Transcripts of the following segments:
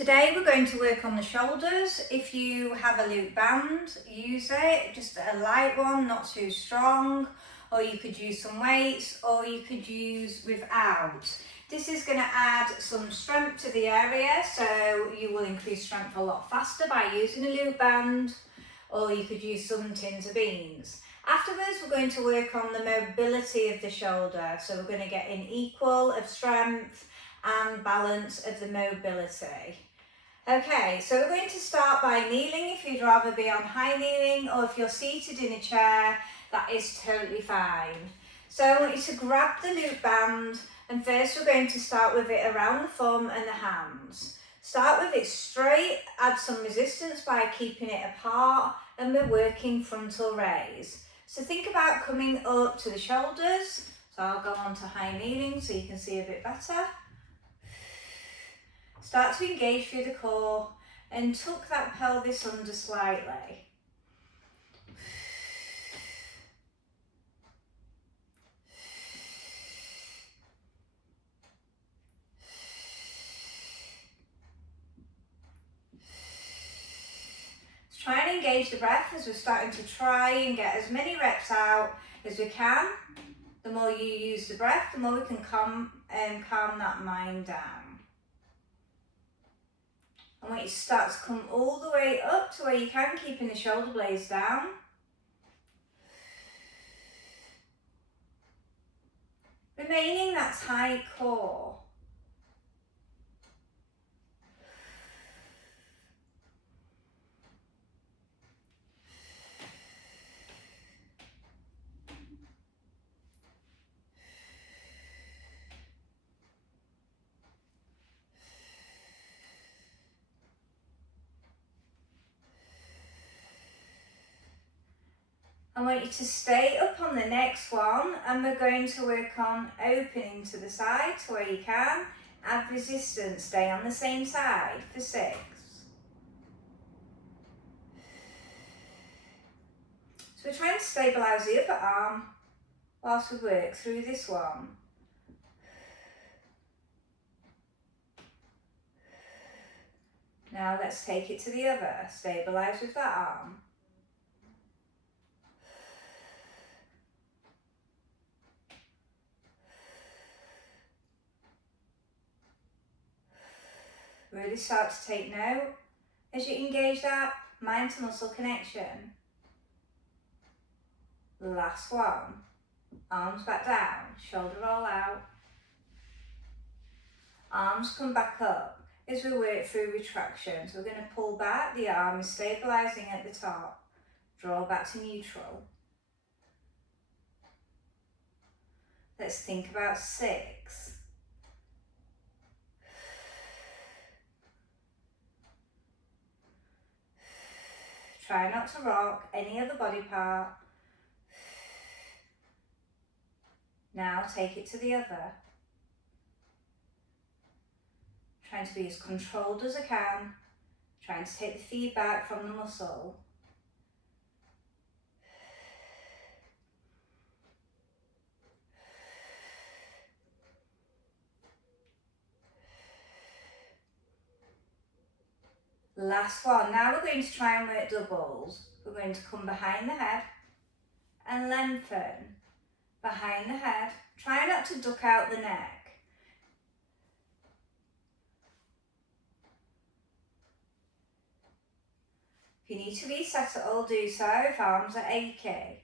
Today we're going to work on the shoulders. If you have a loop band, use it, just a light one, not too strong, or you could use some weights, or you could use without. This is going to add some strength to the area, so you will increase strength a lot faster by using a loop band, or you could use some tins of beans. Afterwards, we're going to work on the mobility of the shoulder, so we're going to get in equal of strength and balance of the mobility. Okay, so we're going to start by kneeling if you'd rather be on high kneeling, or if you're seated in a chair, that is totally fine. So I want you to grab the loop band, and first we're going to start with it around the thumb and the hands. Start with it straight, add some resistance by keeping it apart, and we're working frontal raise. So think about coming up to the shoulders. So I'll go on to high kneeling so you can see a bit better. Start to engage through the core and tuck that pelvis under slightly. Let's try and engage the breath as we're starting to try and get as many reps out as we can. The more you use the breath, the more we can calm that mind down. I want you to start to come all the way up to where you can, keeping the shoulder blades down. Remaining that tight core. I want you to stay up on the next one, and we're going to work on opening to the side to where you can. Add resistance, stay on the same side for 6. So we're trying to stabilise the upper arm whilst we work through this one. Now let's take it to the other, stabilise with that arm. Really start to take note as you engage that mind to muscle connection. Last one. Arms back down, shoulder roll out. Arms come back up as we work through retraction. So we're going to pull back, the arm is stabilising at the top. Draw back to neutral. Let's think about 6. Try not to rock any other body part. Now take it to the other. Trying to be as controlled as I can. Trying to take the feedback from the muscle. Last one. Now we're going to try and work doubles. We're going to come behind the head and lengthen behind the head. Try not to duck out the neck. If you need to reset it all, do so if arms are achy.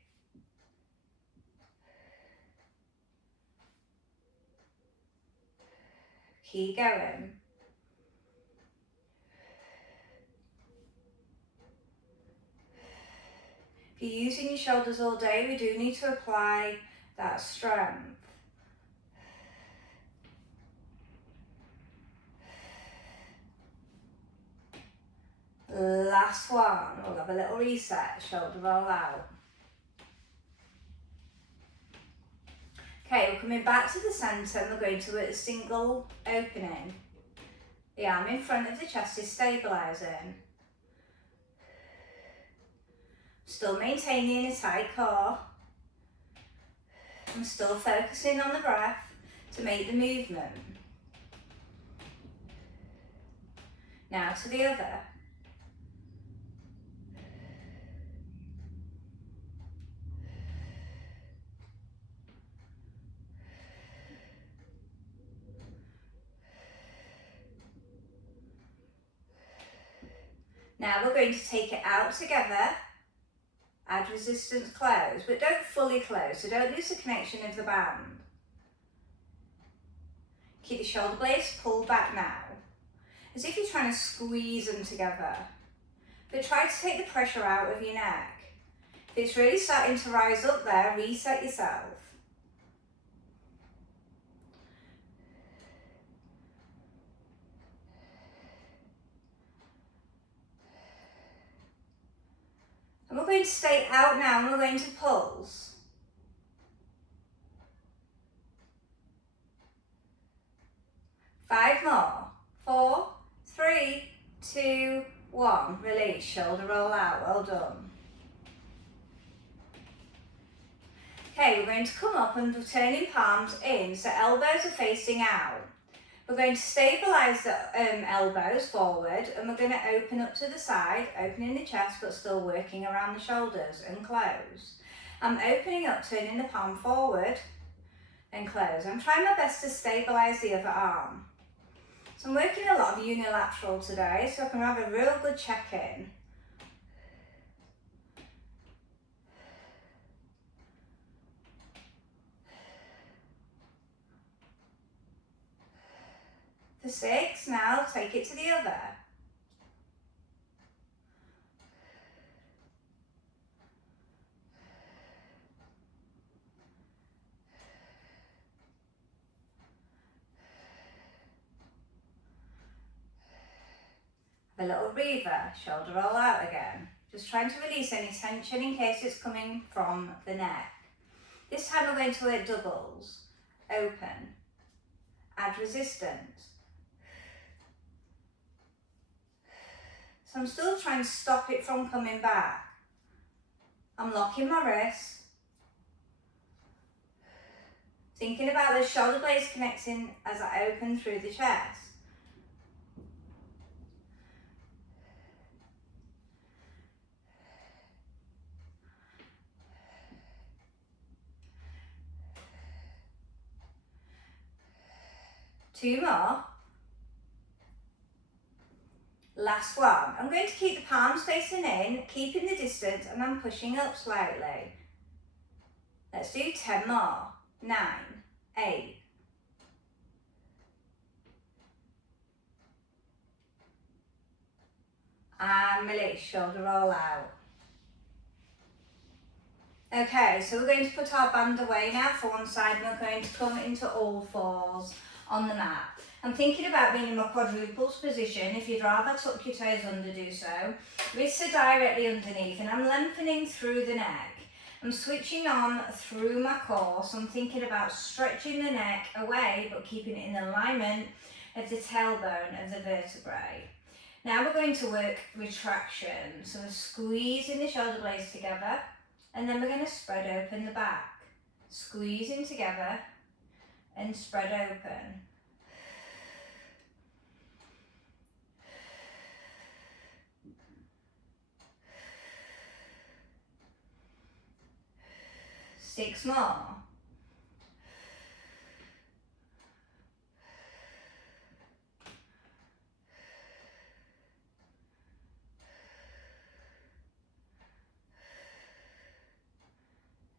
Keep going. If you're using your shoulders all day, we do need to apply that strength. Last one, we'll have a little reset, shoulder roll out. Okay, we're coming back to the centre and we're going to work a single opening. The arm in front of the chest is stabilising. Still maintaining a tight core. I'm still focusing on the breath to make the movement. Now to the other. Now we're going to take it out together, add resistance, close, but don't fully close, so don't lose the connection of the band. Keep the shoulder blades pulled back now, as if you're trying to squeeze them together. But try to take the pressure out of your neck. If it's really starting to rise up there, reset yourself. And we're going to stay out now and we're going to pulse. 5 more. 4, 3, 2, 1. Release, shoulder roll out, well done. Okay, we're going to come up and we're turning palms in, so elbows are facing out. We're going to stabilise the elbows forward and we're going to open up to the side, opening the chest but still working around the shoulders and close. I'm opening up, turning the palm forward and close. I'm trying my best to stabilise the other arm. So I'm working a lot of unilateral today so I can have a real good check-in. For 6, now take it to the other. Have a little breather, shoulder roll out again. Just trying to release any tension in case it's coming from the neck. This time we're going to work doubles. Open, add resistance. So I'm still trying to stop it from coming back. I'm locking my wrists. Thinking about the shoulder blades connecting as I open through the chest. Two more. Last one. I'm going to keep the palms facing in, keeping the distance, and I'm pushing up slightly. Let's do 10 more. 9, 8. And release, shoulder roll out. Okay, so we're going to put our band away now for one side and we're going to come into all fours on the mat. I'm thinking about being in my quadruples position. If you'd rather tuck your toes under, do so. Wrists are directly underneath and I'm lengthening through the neck. I'm switching on through my core, so I'm thinking about stretching the neck away but keeping it in alignment of the tailbone of the vertebrae. Now we're going to work retraction. So we're squeezing the shoulder blades together and then we're going to spread open the back. Squeezing together and spread open. Six more.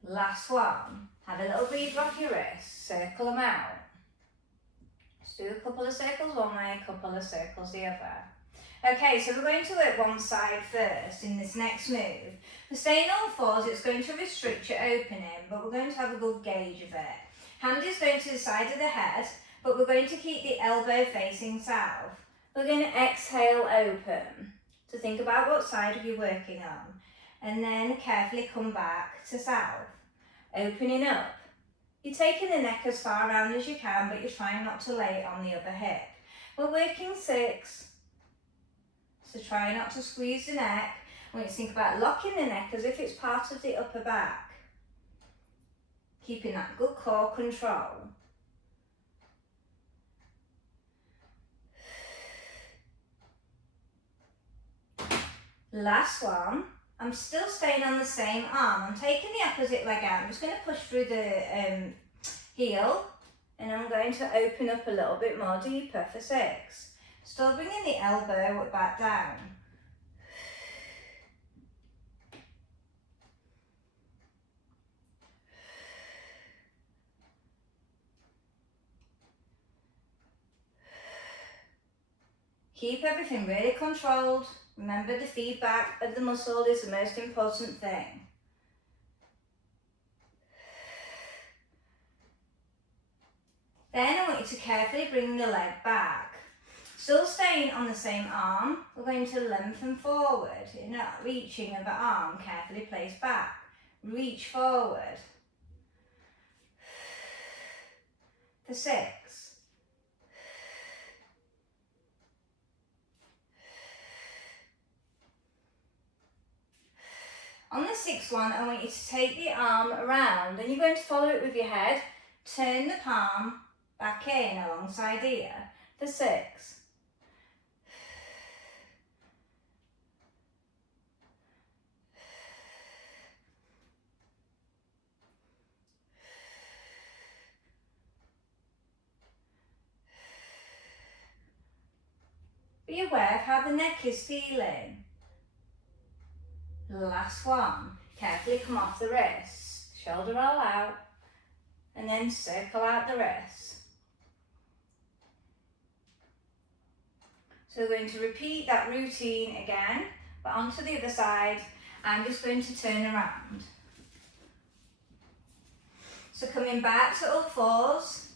Last one. Have a little breathe off your wrists, circle them out. Just do a couple of circles one way, a couple of circles the other. Okay, so we're going to work one side first in this next move. For staying on fours, it's going to restrict your opening, but we're going to have a good gauge of it. Hand is going to the side of the head, but we're going to keep the elbow facing south. We're going to exhale open. So think about what side you're working on, and then carefully come back to south. Opening up. You're taking the neck as far around as you can, but you're trying not to lay it on the other hip. We're working 6. So try not to squeeze the neck. I want you to think about locking the neck as if it's part of the upper back. Keeping that good core control. Last one. I'm still staying on the same arm. I'm taking the opposite leg out. I'm just going to push through the heel, and I'm going to open up a little bit more deeper for 6. Still bringing the elbow back down. Keep everything really controlled. Remember, the feedback of the muscle is the most important thing. Then I want you to carefully bring the leg back. Still staying on the same arm, we're going to lengthen forward. You're not reaching of the arm, carefully placed back. Reach forward. For 6. On the 6th one, I want you to take the arm around, and you're going to follow it with your head. Turn the palm back in alongside here. For 6. Be aware of how the neck is feeling. Last one. Carefully come off the wrist. Shoulder roll out. And then circle out the wrist. So we're going to repeat that routine again, but onto the other side. I'm just going to turn around. So coming back to all fours.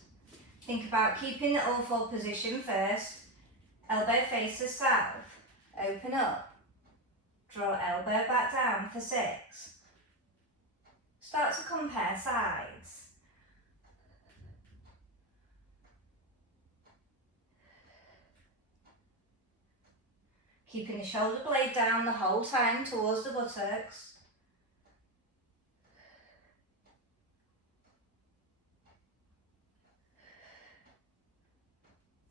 Think about keeping the all four position first. Elbow faces south. Open up. Draw elbow back down for 6. Start to compare sides. Keeping the shoulder blade down the whole time towards the buttocks.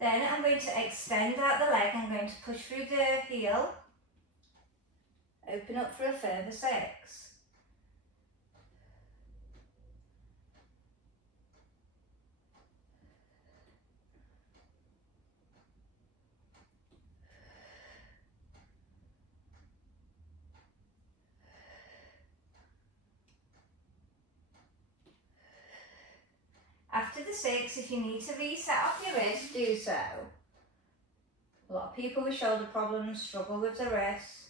Then I'm going to extend out the leg. I'm going to push through the heel. Open up for a further 6. After the 6, if you need to reset off your wrist, do so. A lot of people with shoulder problems struggle with the wrist.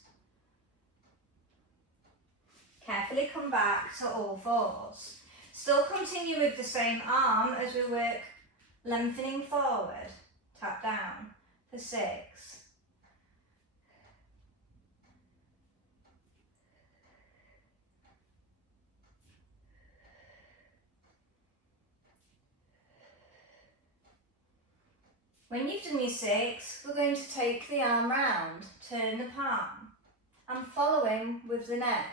Carefully come back to all fours. Still continue with the same arm as we work lengthening forward. Tap down for 6. When you've done your 6, we're going to take the arm round, turn the palm. I'm following with the neck.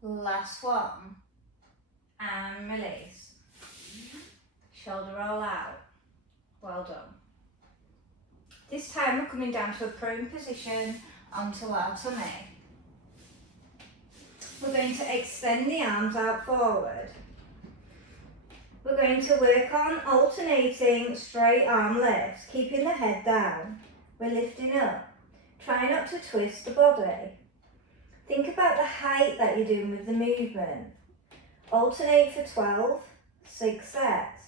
Last one. And release. Shoulder roll out. Well done. This time we're coming down to a prone position onto our tummy. We're going to extend the arms out forward. We're going to work on alternating straight arm lifts, keeping the head down. We're lifting up. Try not to twist the body. Think about the height that you're doing with the movement. Alternate for 12, 6 sets.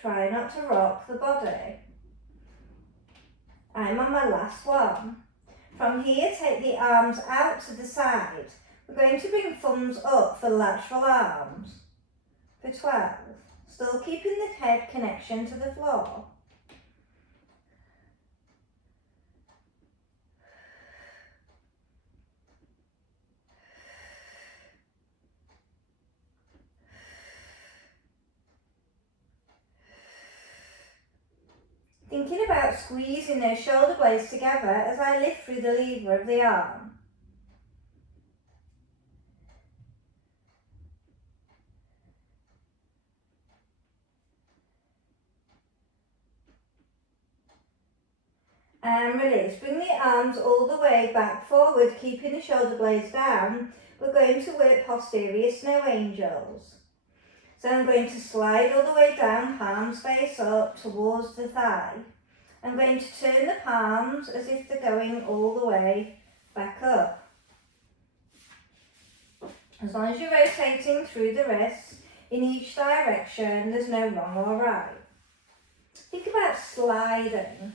Try not to rock the body. I'm on my last one. From here, take the arms out to the side. We're going to bring thumbs up for lateral arms for 12. Still keeping the head connection to the floor. Thinking about squeezing those shoulder blades together as I lift through the lever of the arm. And release. Bring the arms all the way back forward, keeping the shoulder blades down. We're going to work posterior snow angels. So I'm going to slide all the way down, palms face up towards the thigh. I'm going to turn the palms as if they're going all the way back up. As long as you're rotating through the wrists in each direction, there's no wrong or right. Think about sliding.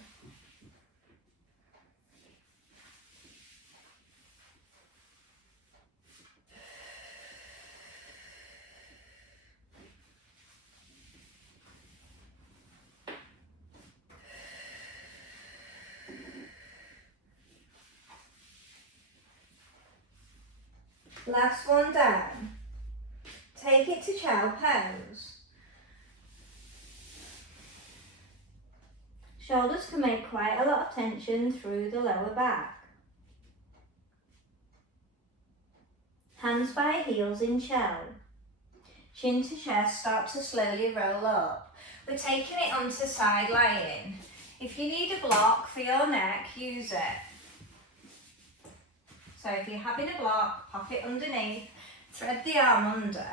Last one down. Take it to child pose. Shoulders can make quite a lot of tension through the lower back. Hands by heels in chow. Chin to chest, start to slowly roll up. We're taking it onto side lying. If you need a block for your neck, use it. So if you're having a block, pop it underneath, thread the arm under.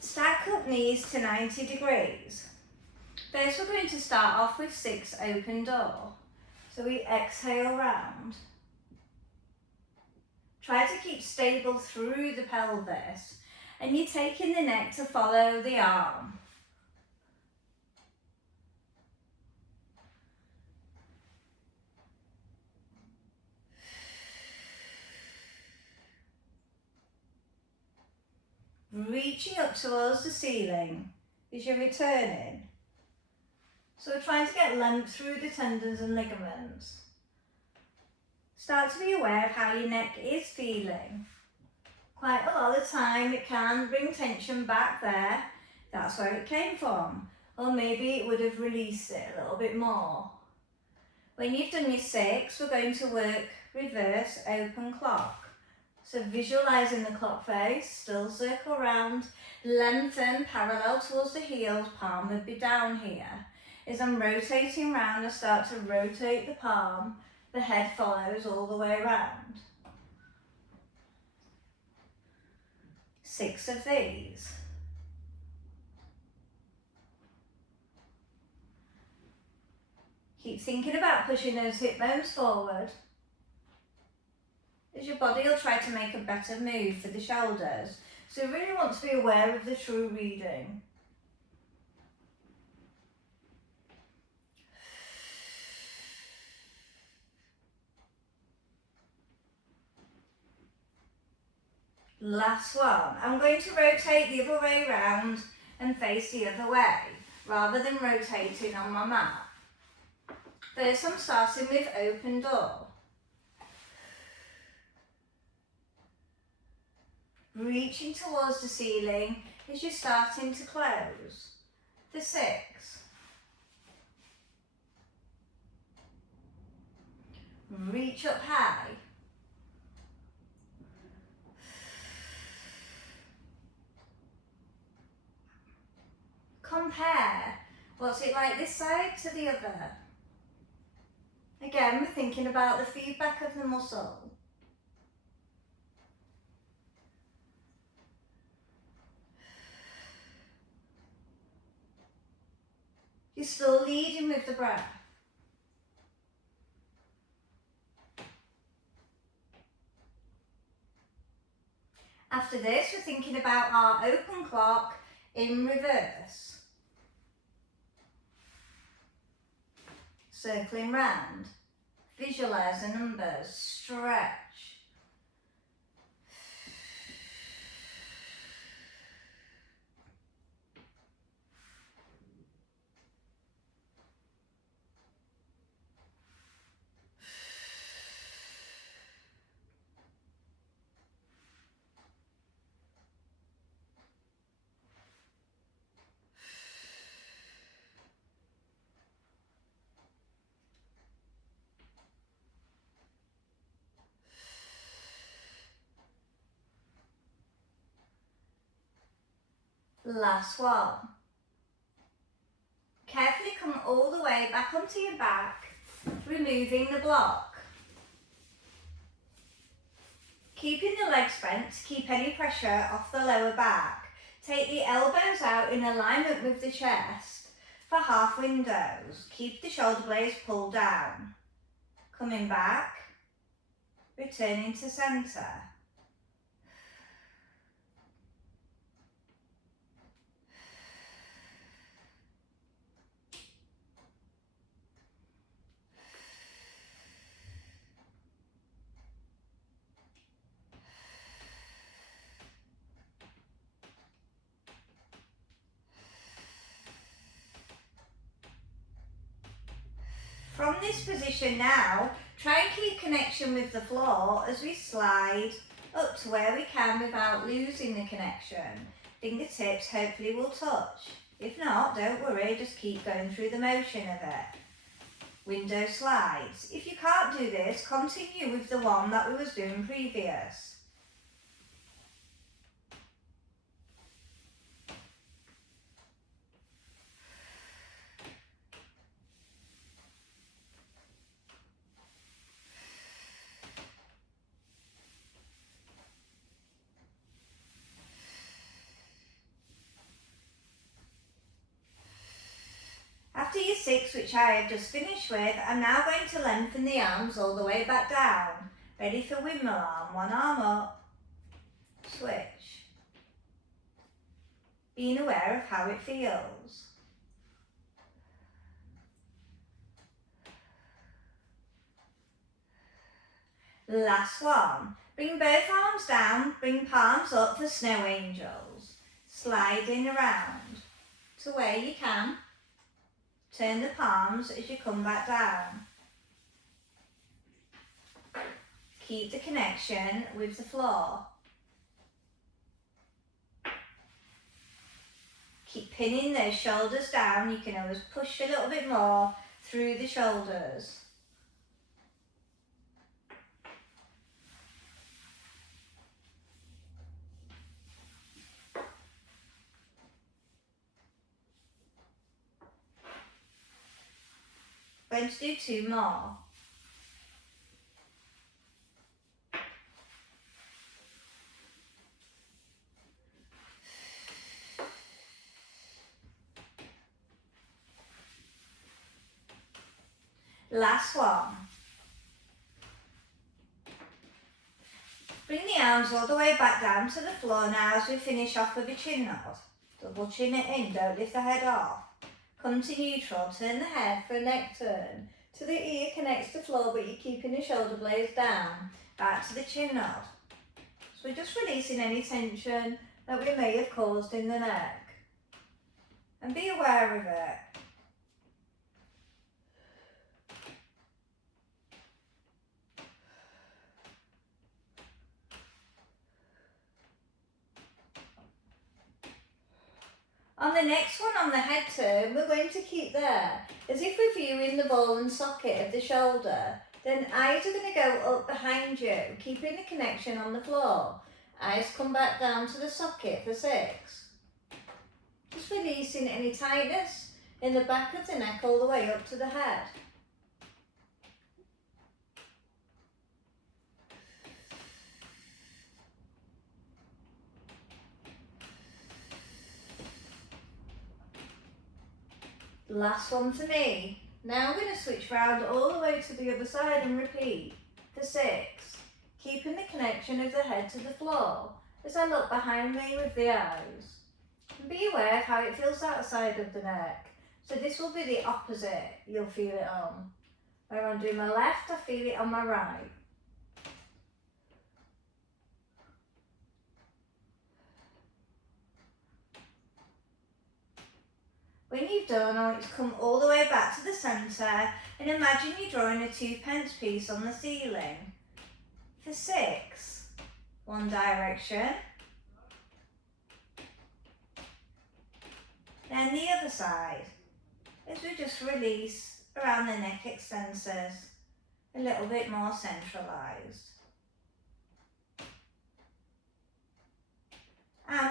Stack up knees to 90 degrees. First we're going to start off with 6 open door. So we exhale round. Try to keep stable through the pelvis, and you're taking the neck to follow the arm. Reaching up towards the ceiling as you're returning. So we're trying to get length through the tendons and ligaments. Start to be aware of how your neck is feeling. Quite a lot of the time it can bring tension back there. That's where it came from. Or maybe it would have released it a little bit more. When you've done your 6, we're going to work reverse open clock. So visualising the clock face, still circle round, lengthen parallel towards the heels, palm would be down here. As I'm rotating round, I start to rotate the palm, the head follows all the way around. 6 of these. Keep thinking about pushing those hip bones forward, as your body will try to make a better move for the shoulders. So you really want to be aware of the true reading. Last one. I'm going to rotate the other way around and face the other way, rather than rotating on my mat. First I'm starting with open door. Reaching towards the ceiling as you're starting to close. For 6. Reach up high. Compare. What's it like this side to the other? Again, we're thinking about the feedback of the muscle. You're still leading with the breath. After this, we're thinking about our open clock in reverse. Circling round. Visualise the numbers. Stretch. Last one. Carefully come all the way back onto your back, removing the block. Keeping the legs bent to keep any pressure off the lower back. Take the elbows out in alignment with the chest for half windows. Keep the shoulder blades pulled down. Coming back, returning to centre. From this position now, try and keep connection with the floor as we slide up to where we can without losing the connection. Fingertips hopefully will touch. If not, don't worry, just keep going through the motion of it. Window slides. If you can't do this, continue with the one that we was doing previous. After your 6, which I have just finished with, I'm now going to lengthen the arms all the way back down. Ready for windmill arm, one arm up, switch. Being aware of how it feels. Last one. Bring both arms down, bring palms up for snow angels. Sliding around to where you can. Turn the palms as you come back down. Keep the connection with the floor. Keep pinning those shoulders down. You can always push a little bit more through the shoulders. Going to do 2 more. Last one. Bring the arms all the way back down to the floor now as we finish off with a chin nod. Double chin it in, don't lift the head off. Come to neutral, turn the head for a neck turn. To the ear connects to the floor, but you're keeping the shoulder blades down. Back to the chin nod. So we're just releasing any tension that we may have caused in the neck. And be aware of it. On the next one, on the head turn, we're going to keep there, as if we're viewing the ball and socket of the shoulder. Then eyes are going to go up behind you, keeping the connection on the floor. Eyes come back down to the socket for 6. Just releasing any tightness in the back of the neck all the way up to the head. Last one for me. Now I'm going to switch round all the way to the other side and repeat for 6, keeping the connection of the head to the floor as I look behind me with the eyes. And be aware of how it feels outside of the neck. So this will be the opposite you'll feel it on. Where I'm doing my left, I feel it on my right. When you've done, I want you to come all the way back to the centre and imagine you're drawing a 2p piece on the ceiling. For 6, one direction, then the other side, as we just release around the neck extensors, a little bit more centralised. And